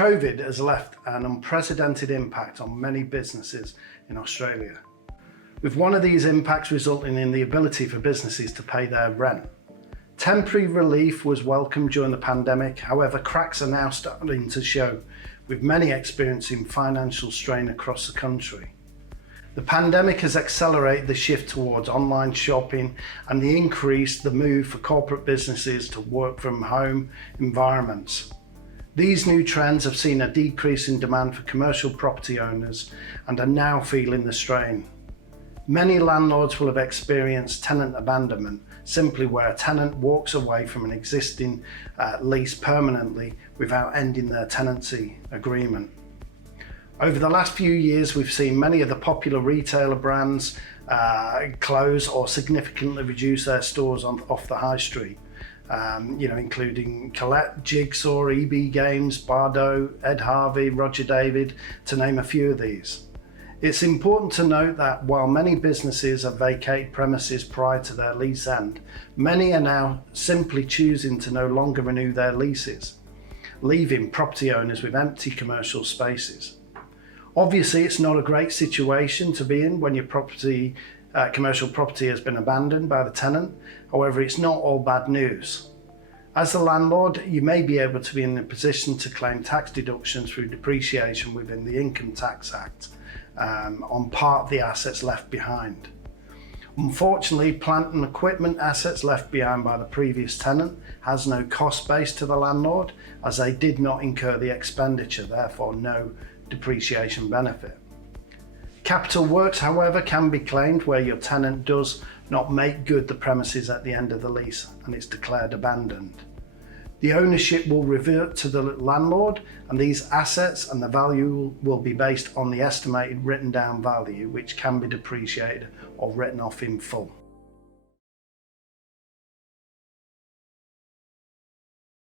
COVID has left an unprecedented impact on many businesses in Australia, with one of these impacts resulting in the ability for businesses to pay their rent. Temporary relief was welcomed during the pandemic, however cracks are now starting to show, with many experiencing financial strain across the country. The pandemic has accelerated the shift towards online shopping and the move for corporate businesses to work from home environments. These new trends have seen a decrease in demand for commercial property owners and are now feeling the strain. Many landlords will have experienced tenant abandonment, simply where a tenant walks away from an existing lease permanently without ending their tenancy agreement. Over the last few years, we've seen many of the popular retailer brands close or significantly reduce their stores off the high street. Including Colette, Jigsaw, EB Games, Bardo, Ed Harvey, Roger David, to name a few of these. It's important to note that while many businesses have vacated premises prior to their lease end, many are now simply choosing to no longer renew their leases, leaving property owners with empty commercial spaces. Obviously, it's not a great situation to be in when your commercial property has been abandoned by the tenant. However, it's not all bad news. As the landlord, you may be able to be in a position to claim tax deductions through depreciation within the Income Tax Act on part of the assets left behind. Unfortunately, plant and equipment assets left behind by the previous tenant has no cost base to the landlord, as they did not incur the expenditure, therefore no depreciation benefit. Capital works, however, can be claimed where your tenant does not make good the premises at the end of the lease and it's declared abandoned. The ownership will revert to the landlord, and these assets and the value will be based on the estimated written down value, which can be depreciated or written off in full.